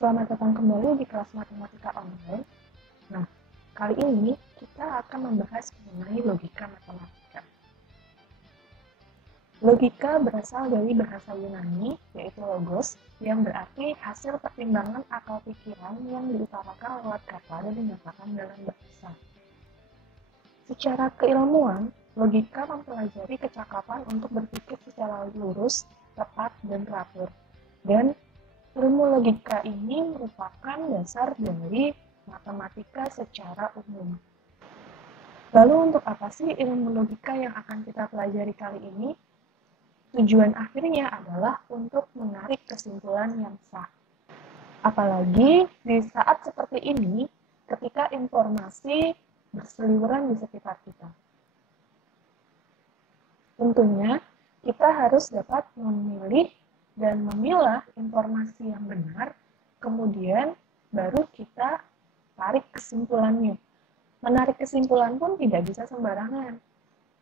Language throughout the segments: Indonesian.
Selamat datang kembali di kelas matematika online. Nah, kali ini kita akan membahas mengenai logika matematika. Logika berasal dari bahasa Yunani, yaitu logos, yang berarti hasil pertimbangan akal pikiran yang diutarakan lewat kata dan dinyatakan dalam bahasa. Secara keilmuan, logika mempelajari kecakapan untuk berpikir secara lurus, tepat, dan teratur. Dan ilmu logika ini merupakan dasar dari matematika secara umum. Lalu untuk apa sih ilmu logika yang akan kita pelajari kali ini? Tujuan akhirnya adalah untuk menarik kesimpulan yang sah. Apalagi di saat seperti ini, ketika informasi berseliweran di sekitar kita. Tentunya, kita harus dapat memilih dan memilah informasi yang benar, kemudian baru kita tarik kesimpulannya. Menarik kesimpulan pun tidak bisa sembarangan.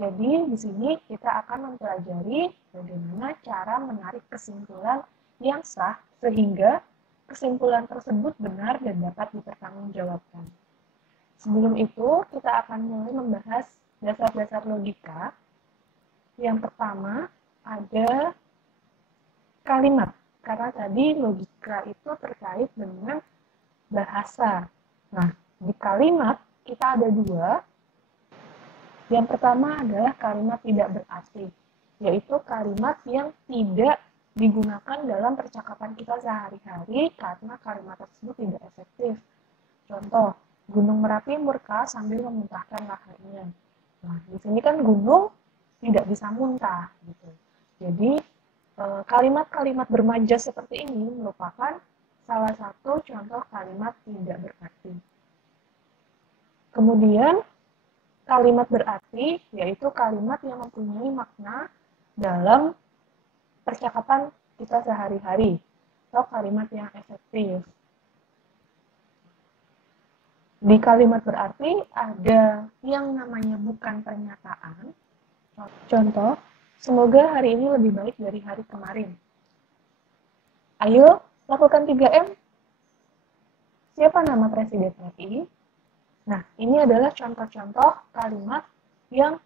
Jadi, di sini kita akan mempelajari bagaimana cara menarik kesimpulan yang sah sehingga kesimpulan tersebut benar dan dapat dipertanggungjawabkan. Sebelum itu, kita akan mulai membahas dasar-dasar logika. Yang pertama, ada kalimat, karena tadi logika itu terkait dengan bahasa. Nah, di kalimat kita ada dua. Yang pertama adalah kalimat tidak berarti, yaitu kalimat yang tidak digunakan dalam percakapan kita sehari-hari karena kalimat tersebut tidak efektif. Contoh, Gunung Merapi murka sambil memuntahkan laharnya. Nah, di sini kan gunung tidak bisa muntah, gitu. Jadi, kalimat-kalimat bermajas seperti ini merupakan salah satu contoh kalimat tidak berarti. Kemudian, kalimat berarti yaitu kalimat yang mempunyai makna dalam percakapan kita sehari-hari, atau kalimat yang efektif. Di kalimat berarti ada yang namanya bukan pernyataan. Contoh, semoga hari ini lebih baik dari hari kemarin. Ayo, lakukan 3M. Siapa nama Presiden RI? Nah, ini adalah contoh-contoh kalimat yang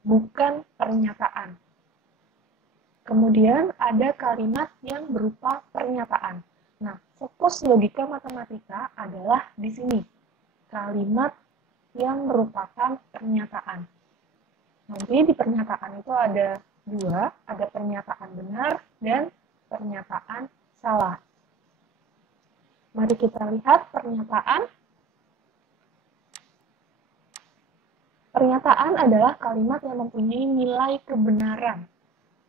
bukan pernyataan. Kemudian ada kalimat yang berupa pernyataan. Nah, fokus logika matematika adalah di sini. Kalimat yang merupakan pernyataan. Nanti di pernyataan itu ada dua, ada pernyataan benar dan pernyataan salah. Mari kita lihat pernyataan. Pernyataan adalah kalimat yang mempunyai nilai kebenaran.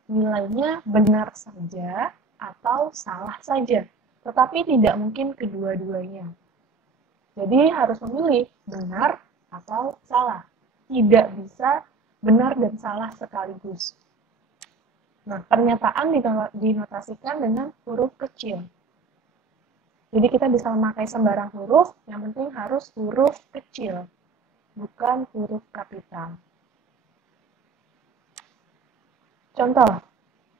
Nilainya benar saja atau salah saja, tetapi tidak mungkin kedua-duanya. Jadi harus memilih benar atau salah. Tidak bisa benar dan salah sekaligus. Nah, pernyataan dinotasikan dengan huruf kecil. Jadi kita bisa memakai sembarang huruf, yang penting harus huruf kecil, bukan huruf kapital. Contoh,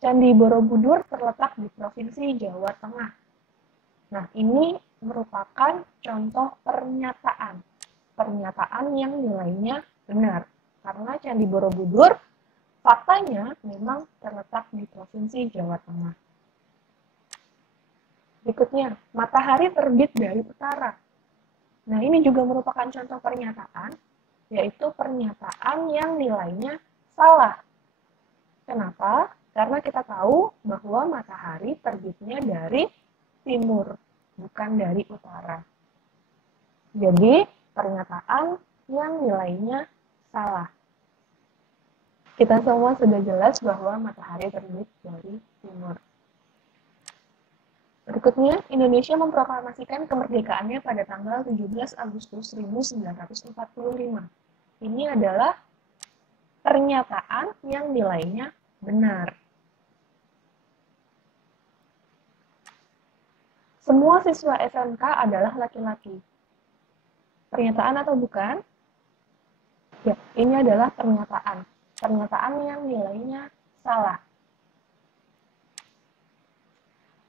Candi Borobudur terletak di Provinsi Jawa Tengah. Nah, ini merupakan contoh pernyataan. Pernyataan yang nilainya benar. Karena Candi Borobudur faktanya memang terletak di Provinsi Jawa Tengah. Berikutnya, matahari terbit dari utara. Nah, ini juga merupakan contoh pernyataan, yaitu pernyataan yang nilainya salah. Kenapa? Karena kita tahu bahwa matahari terbitnya dari timur, bukan dari utara. Jadi, pernyataan yang nilainya salah. Kita semua sudah jelas bahwa matahari terbit dari timur. Berikutnya, Indonesia memproklamasikan kemerdekaannya pada tanggal 17 Agustus 1945. Ini adalah pernyataan yang nilainya benar. Semua siswa SMK adalah laki-laki. Pernyataan atau bukan? Ya, ini adalah pernyataan. Pernyataan yang nilainya salah.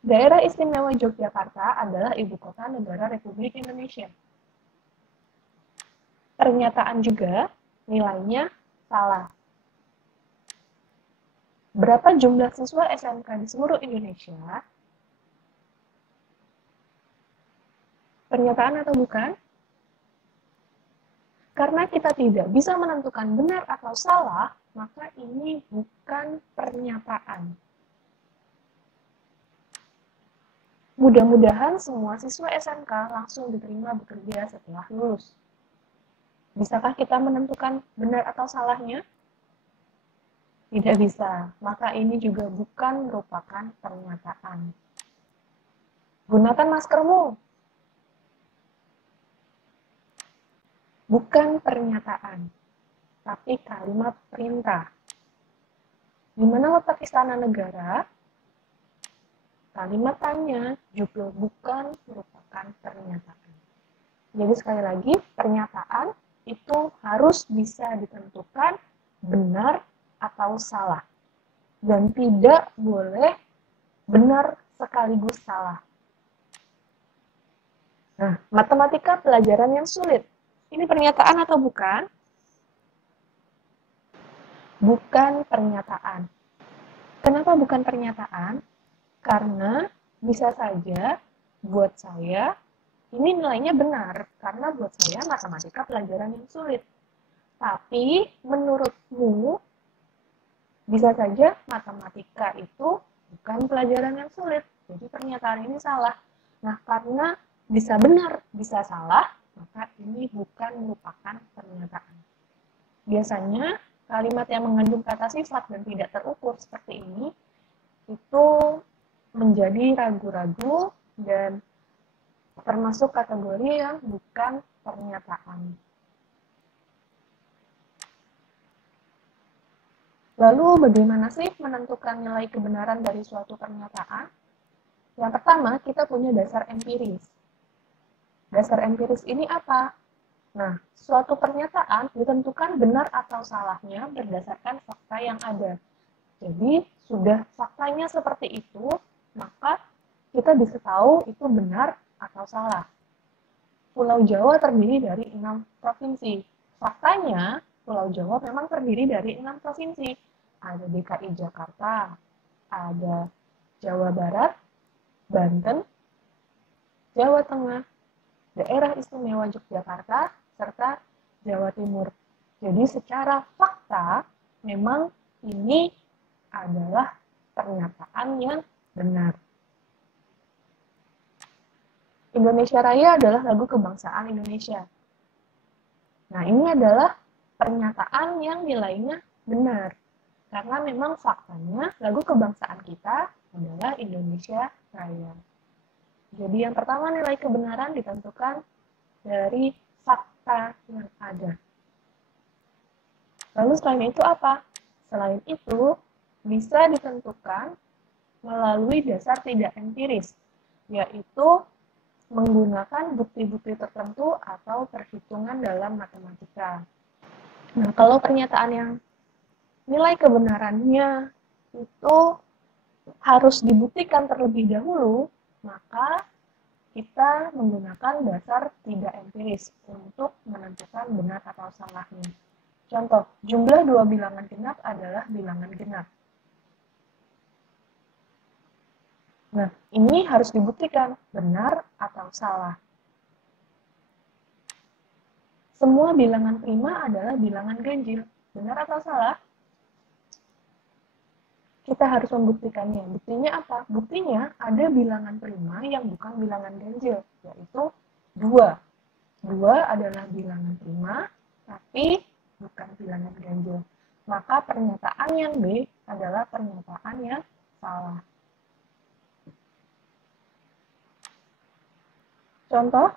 Daerah Istimewa Yogyakarta adalah ibu kota negara Republik Indonesia. Pernyataan juga nilainya salah. Berapa jumlah siswa SMK di seluruh Indonesia? Pernyataan atau bukan? Karena kita tidak bisa menentukan benar atau salah, maka ini bukan pernyataan. Mudah-mudahan semua siswa SMK langsung diterima bekerja setelah lulus. Bisakah kita menentukan benar atau salahnya? Tidak bisa, maka ini juga bukan merupakan pernyataan. Gunakan maskermu. Bukan pernyataan, tapi kalimat perintah. Di mana letak istana negara? Kalimat tanya juga bukan merupakan pernyataan. Jadi sekali lagi, pernyataan itu harus bisa ditentukan benar atau salah. Dan tidak boleh benar sekaligus salah. Nah, matematika pelajaran yang sulit. Ini pernyataan atau bukan? Bukan pernyataan. Kenapa bukan pernyataan? Karena bisa saja buat saya ini nilainya benar, karena buat saya matematika pelajaran yang sulit. Tapi menurutmu, bisa saja matematika itu bukan pelajaran yang sulit. Jadi pernyataan ini salah. Nah, karena bisa benar, bisa salah, maka ini bukan merupakan pernyataan. Biasanya, kalimat yang mengandung kata sifat dan tidak terukur seperti ini, itu menjadi ragu-ragu dan termasuk kategori yang bukan pernyataan. Lalu bagaimana sih menentukan nilai kebenaran dari suatu pernyataan? Yang pertama, kita punya dasar empiris. Dasar empiris ini apa? Nah, suatu pernyataan ditentukan benar atau salahnya berdasarkan fakta yang ada. Jadi, sudah faktanya seperti itu, maka kita bisa tahu itu benar atau salah. Pulau Jawa terdiri dari 6 provinsi. Faktanya, Pulau Jawa memang terdiri dari 6 provinsi. Ada DKI Jakarta, ada Jawa Barat, Banten, Jawa Tengah, Daerah Istimewa Yogyakarta, serta Jawa Timur. Jadi secara fakta, memang ini adalah pernyataan yang benar. Indonesia Raya adalah lagu kebangsaan Indonesia. Nah, ini adalah pernyataan yang nilainya benar. Karena memang faktanya lagu kebangsaan kita adalah Indonesia Raya. Jadi yang pertama nilai kebenaran ditentukan dari fakta yang ada. Lalu selain itu apa? Selain itu bisa ditentukan melalui dasar tidak empiris, yaitu menggunakan bukti-bukti tertentu atau perhitungan dalam matematika. Nah, kalau pernyataan yang nilai kebenarannya itu harus dibuktikan terlebih dahulu, maka kita menggunakan dasar tidak empiris untuk menentukan benar atau salahnya. Contoh, jumlah 2 bilangan genap adalah bilangan genap. Nah, ini harus dibuktikan benar atau salah. Semua bilangan prima adalah bilangan ganjil. Benar atau salah? Kita harus membuktikannya. Buktinya apa? Buktinya ada bilangan prima yang bukan bilangan ganjil, yaitu 2. 2 adalah bilangan prima, tapi bukan bilangan ganjil. Maka pernyataan yang B adalah pernyataan yang salah. Contoh,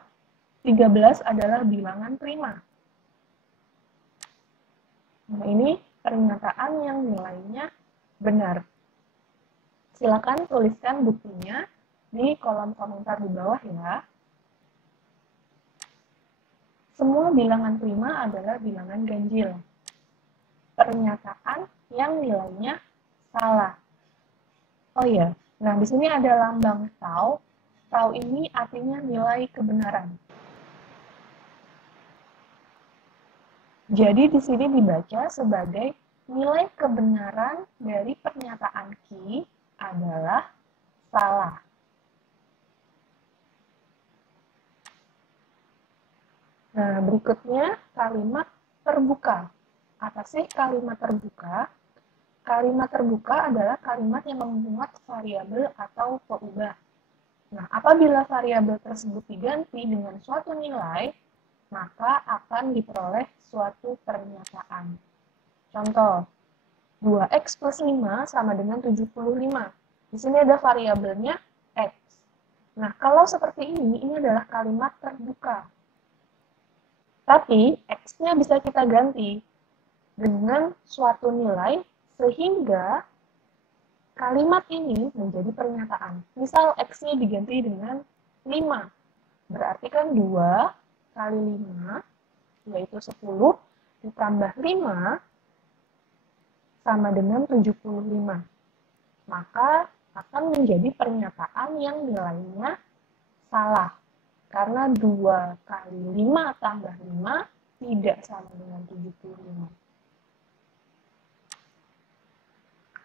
13 adalah bilangan prima. Nah, ini pernyataan yang nilainya benar. Silakan tuliskan buktinya di kolom komentar di bawah ya. Semua bilangan prima adalah bilangan ganjil. Pernyataan yang nilainya salah. Oh ya, Nah, di sini ada lambang tau. Tau ini artinya nilai kebenaran. Jadi di sini dibaca sebagai nilai kebenaran dari pernyataan Ki adalah salah. Nah, berikutnya kalimat terbuka. Apa sih kalimat terbuka? Kalimat terbuka adalah kalimat yang memuat variabel atau peubah. Nah, apabila variabel tersebut diganti dengan suatu nilai, maka akan diperoleh suatu pernyataan. Contoh, 2x plus 5 sama dengan 75. Di sini ada variabelnya x. Nah, kalau seperti ini adalah kalimat terbuka. Tapi, x-nya bisa kita ganti dengan suatu nilai sehingga kalimat ini menjadi pernyataan. Misal x-nya diganti dengan 5. Berarti kan 2 kali 5, yaitu 10, ditambah 5 sama dengan 75. Maka akan menjadi pernyataan yang nilainya salah. Karena 2 kali 5 tambah 5 tidak sama dengan 75.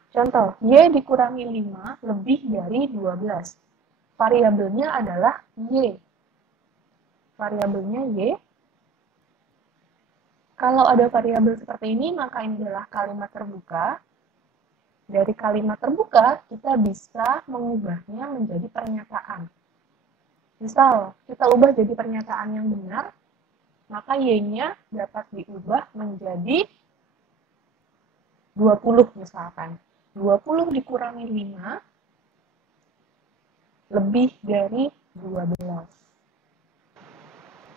Contoh, Y dikurangi 5 lebih dari 12. Variabelnya adalah Y. Variabelnya Y. Kalau ada variabel seperti ini, maka ini adalah kalimat terbuka. Dari kalimat terbuka, kita bisa mengubahnya menjadi pernyataan. Misal, kita ubah jadi pernyataan yang benar, maka Y-nya dapat diubah menjadi 20 misalkan. 20 dikurangi 5 lebih dari 12.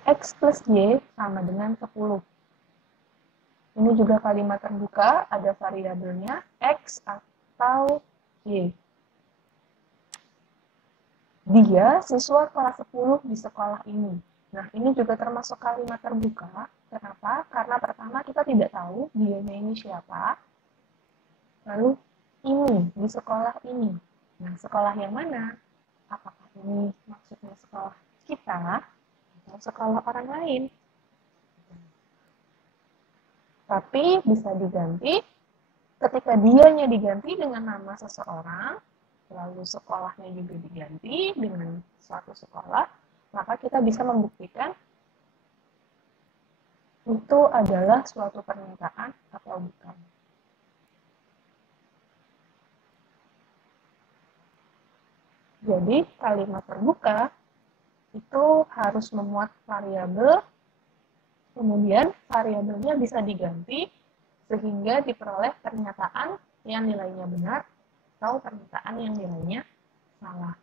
X plus Y sama dengan 10. Ini juga kalimat terbuka, ada variabelnya X atau Y. Dia siswa kelas 10 di sekolah ini. Nah, ini juga termasuk kalimat terbuka. Kenapa? Karena pertama kita tidak tahu dianya ini siapa. Lalu ini, di sekolah ini. Nah, sekolah yang mana? Apakah ini maksudnya sekolah kita atau sekolah orang lain? Tapi bisa diganti ketika dianya diganti dengan nama seseorang, lalu sekolahnya juga diganti dengan suatu sekolah, maka kita bisa membuktikan itu adalah suatu pernyataan atau bukan. Jadi, kalimat terbuka itu harus memuat variabel, kemudian variabelnya bisa diganti sehingga diperoleh pernyataan yang nilainya benar atau pernyataan yang nilainya salah.